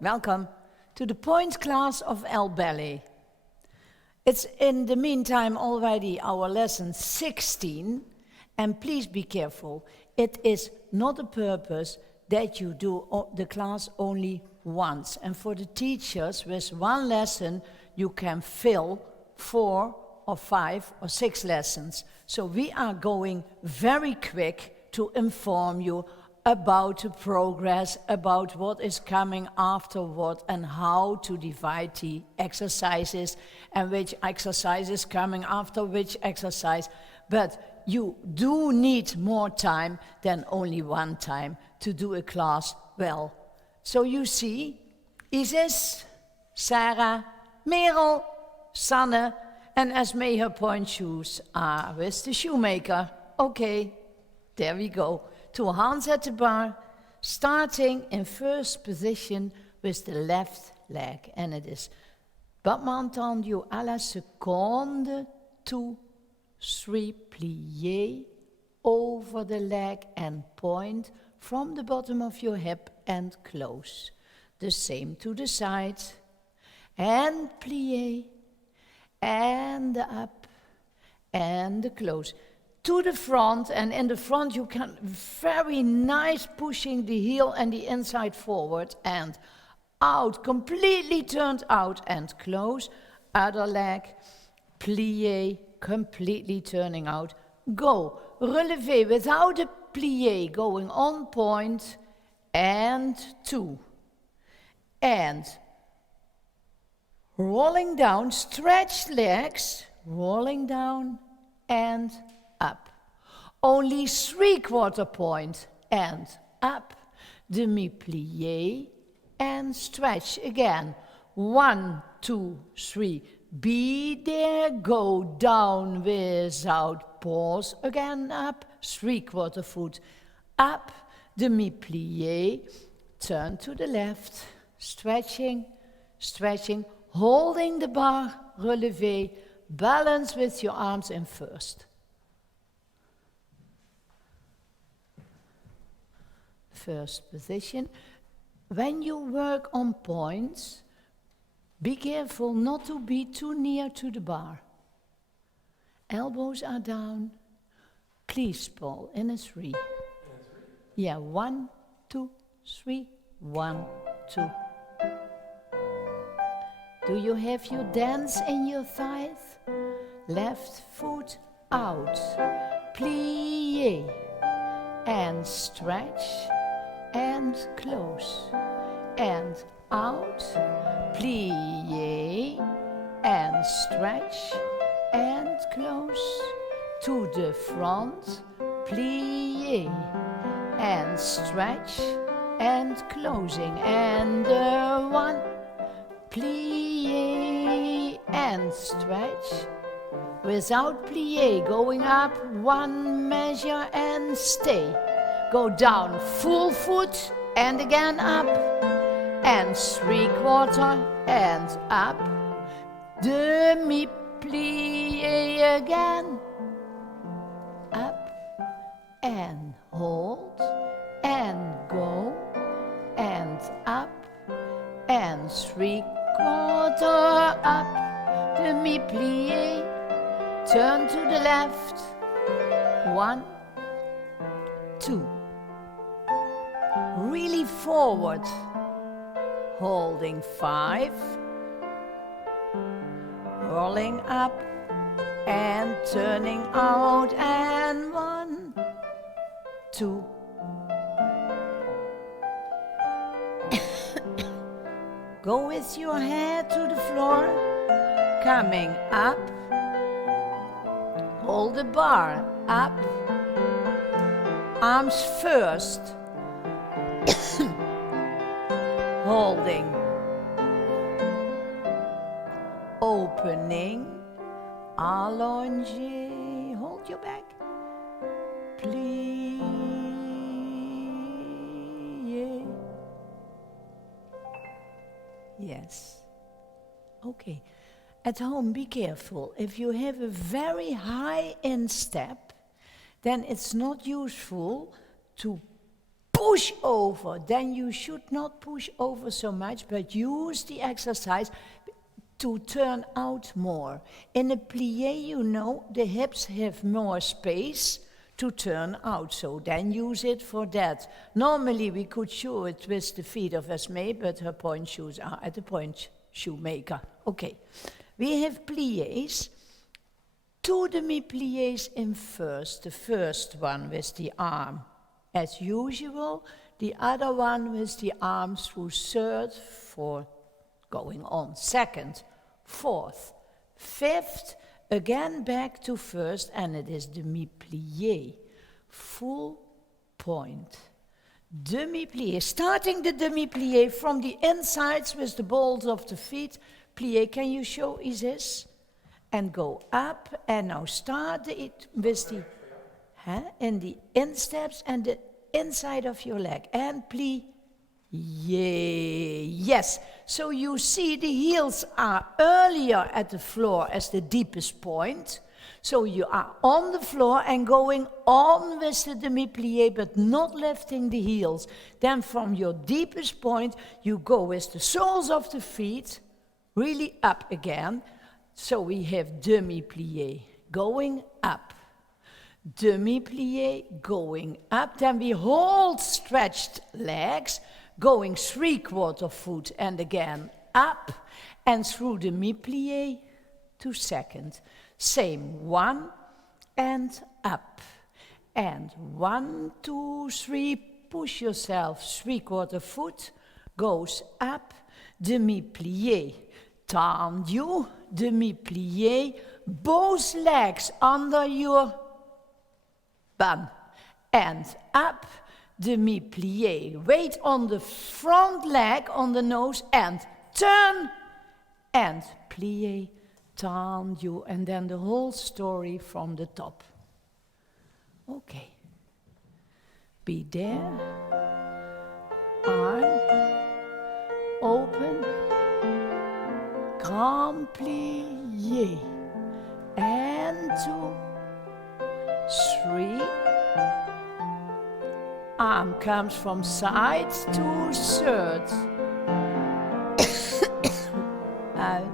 welcome to the point class of LBallet. It's in the meantime already our lesson 16, and please be careful. It is not a purpose that you do the class only once. And for the teachers, with one lesson, you can fill 4 or 5 or 6 lessons. So we are going very quick to inform you about the progress, about what is coming after what, and how to divide the exercises, and which exercise is coming after which exercise. But you do need more time than only one time to do a class well. So you see, Isis, Sarah, Merel, Sanne, and Esme, her point shoes are with the shoemaker. Okay, there we go. 2 hands at the bar, starting in first position with the left leg. And it is battement entendu à la seconde, 2, 3, plié over the leg and point from the bottom of your hip and close. The same to the side. And plié, and up, and close. To the front, and in the front you can very nice pushing the heel and the inside forward and out, completely turned out and close. Other leg, plié, completely turning out. Go, relevé without a plié, going on point, and 2. And rolling down, stretched legs, rolling down and up. Only 3/4 point and up. Demi-plié and stretch again. 1, 2, 3. Be there, go down without pause. Again up, 3/4 foot. Up, demi-plié, turn to the left. Stretching, stretching, holding the bar, relevé, balance with your arms in first. First position. When you work on points, be careful not to be too near to the bar. Elbows are down. Please, Paul, in a 3. Yeah, 1, 2, 3, 1, 2. Do you have your dance in your thighs? Left foot out. Plié. And stretch. And close. And out. Plié. And stretch. And close. To the front. Plié. And stretch. And closing. And 1. Plié and stretch. Without plié, going up 1 measure and stay. Go down full foot and again up. And 3/4 and up. Demi-plié again. Up and hold and go and up. And 3/4 up, demi-plié, turn to the left, 1, 2, really forward, holding 5, rolling up, and turning out, and 1, 2, go with your head to the floor, coming up, hold the bar, up, arms first, holding, opening, allongé, hold your back, plié. Yes. Okay. At home, be careful. If you have a very high instep, then it's not useful to push over. Then you should not push over so much, but use the exercise to turn out more. In a plie, you know, the hips have more space to turn out, so then use it for that. Normally we could show it with the feet of Esme, but her point shoes are at the point shoemaker. Okay, we have pliés. 2 demi-pliés in first. The first one with the arm as usual, the other one with the arm through third for going on. Second, fourth, fifth, again back to first, and it is demi-plié, full point. Demi-plié, starting the demi-plié from the insides with the balls of the feet. Plié, can you show Isis? And go up, and now start it with the, in the insteps and the inside of your leg, and plié. Yes, so you see the heels are earlier at the floor as the deepest point. So you are on the floor and going on with the demi-plié, but not lifting the heels. Then from your deepest point, you go with the soles of the feet, really up again. So we have demi-plié, going up. Demi-plié, going up. Then we hold stretched legs, going 3/4 foot and again up, and through demi-plié to second. Same, 1 and up. And 1, 2, 3, push yourself 3/4 foot, goes up, demi-plié. Tendu, demi-plié, both legs under your bum, and up, demi-plié. Weight on the front leg, on the nose, and turn, and plié, tendu, and then the whole story from the top. Okay. Be there, arm, open, grand plié, and 2, 3, arm comes from side to third, out,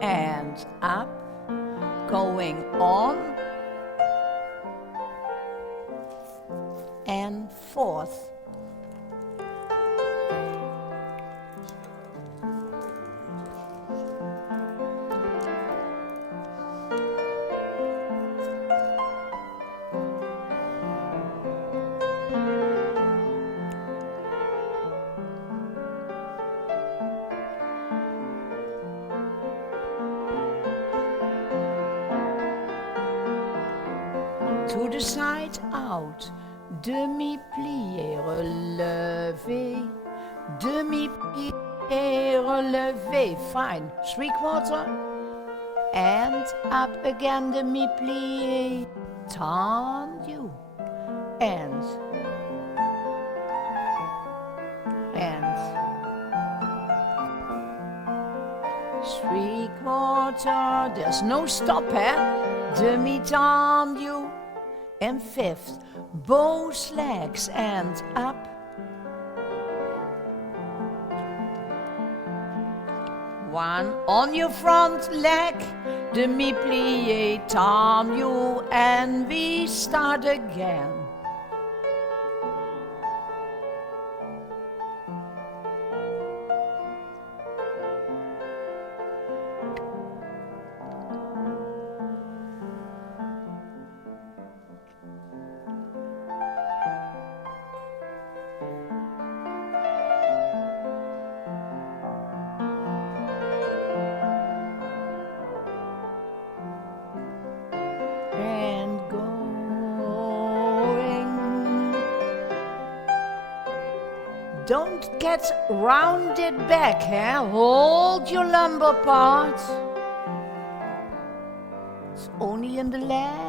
and up, going on, and fourth. To the side, out, demi-plié, relevé, demi-plié, relevé, fine, 3/4, and up again, demi-plié, tendu, and 3/4, there's no stop, demi-tendu. And fifth, both legs and up. One on your front leg, demi-plié, tendu, and we start again. Don't get rounded back, Hold your lumbar part. It's only in the leg.